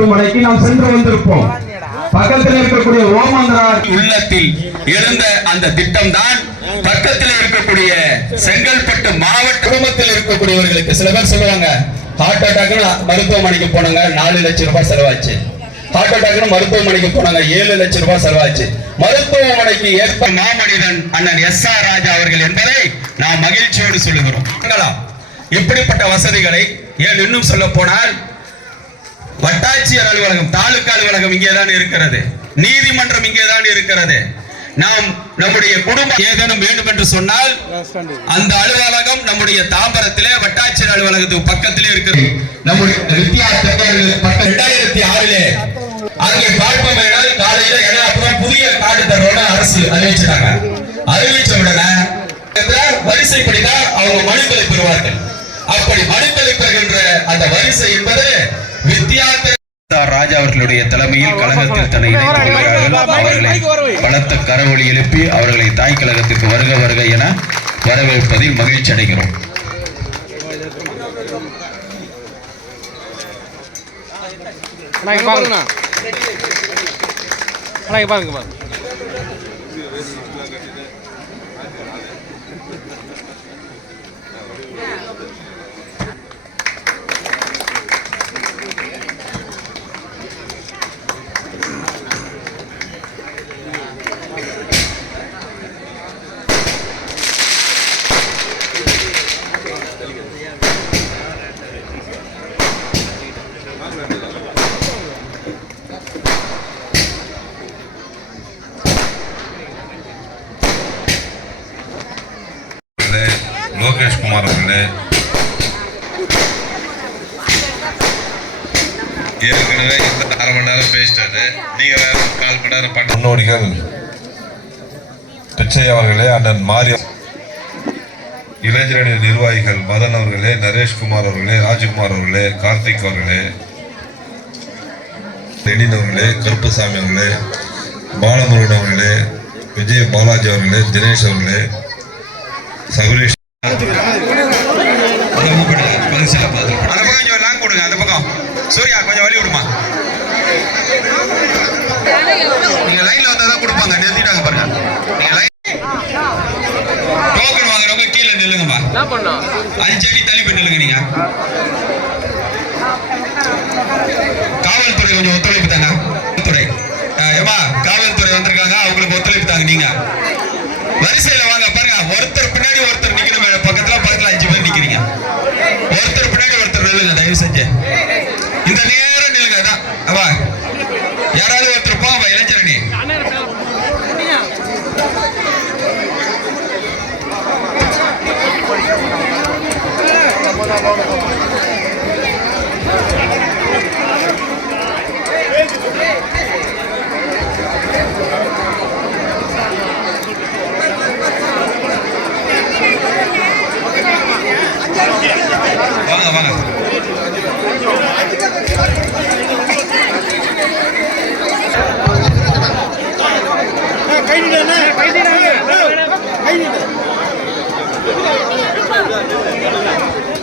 மருத்துவமனைக்கு நாம் சென்று வந்திருப்போம். பக்கத்தில் இருக்கக்கூடிய ஓமந்தரா உள்ளத்தில் எழுந்த அந்த திட்டம் தான் பக்கத்தில் இருக்கக்கூடிய செங்கல்பட்டு மாவட்ட குடும்பத்தில் இருக்கக்கூடியவர்களுக்கு சில பேர் சொல்லுவாங்க, ஹார்ட் அட்டாக் மருத்துவமனைக்கு போனாங்க 4 லட்சம் ரூபாய் செலவாச்சு, ஹார்ட் அட்டாக் மருத்துவமனைக்கு போனாங்க 7 லட்சம் ரூபாய் செலவாச்சு. மருத்துவமனைக்கு ஏற்ப மாமனிதன் அண்ணன் எஸ்.ஆர். ராஜா அவர்கள் என்பதை நாம் மகிழ்ச்சியோடு சொல்லுகிறோம். இப்படிப்பட்ட வசதிகளை ஏன் இன்னும் சொல்ல போனால் வட்டாட்சியர் அலுவலகம், தாலுகா அலுவலகம் இங்கேதான் இருக்கிறது, நீதிமன்றம் இங்கேதான் இருக்கிறது. நாம் நம்முடைய குடும்பம் ஏதேனும் வேண்டும் என்று சொன்னால் அந்த அலுவலகம் நம்முடைய தாம்பரத்திலே வட்டாட்சியர் அலுவலகத்துக்கு பக்கத்திலே இருக்கிறது. நம்முடைய வித்தியாசம் 2006 அங்கே பார்ப்போம் என்றால் காலையில ஏன்னா அப்புறம் புதிய காடு தருவோம்னு அரசு அறிவிச்சாங்க. அறிவிச்ச உடனே வரிசைப்படிதான் அவங்க மனுக்களை பெறுவார்கள். அப்படி மனுக்களை பெறுகின்ற அந்த வரிசை என்பது வித்தியாச ராஜா அவர்களுடைய தலைமையில் கழகத்தில் தன்னை இணைத்துக் கொள்கிறார்கள். அவர்களை பலத்த கரவொலி எழுப்பி அவர்களை தாய் கழகத்திற்கு வருக வருக என வரவேற்பதில் மகிழ்ச்சி அடைகிறோம். பாருங்க லோகேஷ் குமார் அவர்களே, ஏற்கனவே இந்த 1/2 மணி நேரம் பேசிட்டாரு, நீங்க வேற 4 மணி நேரம் பண்ண முன்னோடிகள் பிச்சை அவர்களே, அண்ணன் மாரி, இளைஞரணி நிர்வாகிகள் மதன் அவர்களே, நரேஷ்குமார் அவர்களே, ராஜ்குமார் அவர்களே, கார்த்திக் அவர்களே, லெனின் அவர்களே, கருப்பசாமி அவர்களே, பாலமுருகன் அவர்களே, விஜய் பாலாஜி அவர்களே, தினேஷ் அவர்களே, சகுரேஷ் சூர்யா கொஞ்சம் வழி விடுமா, நீங்க லைன்ல வந்தாதான் கொடுப்பாங்க, நிறுத்திட்டாங்க பாருங்க. நீங்க லைன் டோக்கன் வாங்குறவங்க கீழே நில்லுங்கம்மா, 5 அடி தள்ளி போய் நில்லுங்க. நீங்க காவல்துறை கொஞ்சம் ஒத்துழைப்பு தாங்க, துறை ஏமா காவல்துறை வந்திருக்காங்க, அவங்களுக்கு ஒத்துழைப்பு தாங்க. நீங்க வரிசையில வாங்க பாருங்க, ஒருத்தர் பின்னாடி ஒருத்தர் நிக்கணும், பக்கத்துல 5 பேர் நிக்கிறீங்க, ஒருத்தர் பின்னாடி ஒருத்தர் நில்லுங்க தயவு செஞ்சு, இந்த நேரம் நில்லுங்க. அதான் அவா யாராவது ஒருத்தர் போவா இளைஞரணி வாங்க வாங்க.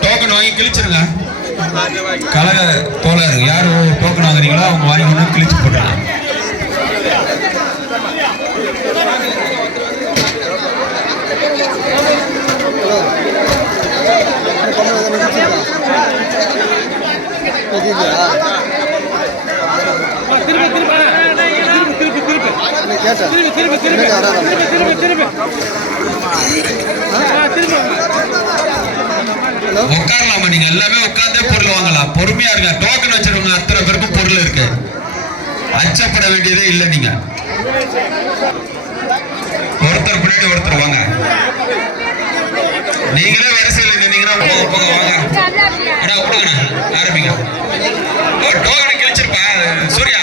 டோக்கன் வாங்கி கிழிச்சிருங்க. கழக தோழர் யார் டோக்கன் வாங்குறீங்களோ அவங்க வாங்கி ஒன்று கிழிச்சு போட்டுருங்க. உட்காரலாமா? நீங்க எல்லாமே உட்கார்ந்தே பொருள் வாங்கலாம், பொறுமையா இருக்க. டோக்கன் வச்சிருக்கவங்க அத்தனை பேருக்கும் பொருள் இருக்கு, அச்சப்பட வேண்டியதே இல்லை. நீங்க ஒருத்தர் பின்னாடி ஒருத்தர் வாங்க, நீங்களே வரிசையில் நின்னீங்கன்னா வாங்க ஆரம்பிங்க. டோக்கனை கிழிச்சிருப்பா சூர்யா,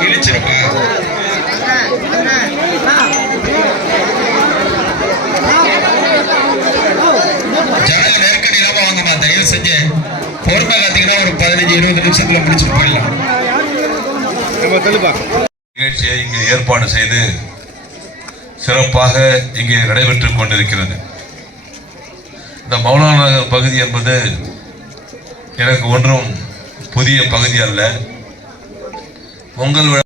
கிழிச்சிருப்பா. ஜனங்க நெருக்கடி இல்லாம வாங்கம்மா, தயவு செஞ்சு பொறுமை காத்தீங்கன்னா ஒரு 15-20 நிமிஷத்துல முடிச்சுட்டு போயிடலாம். நிகழ்ச்சியை இங்கே ஏற்பாடு செய்து சிறப்பாக இங்கே நடைபெற்றுக் கொண்டிருக்கிறது. இந்த மௌலானா நகர் பகுதி என்பது எனக்கு ஒன்றும் புதிய பகுதி அல்ல. பொங்கல் விழா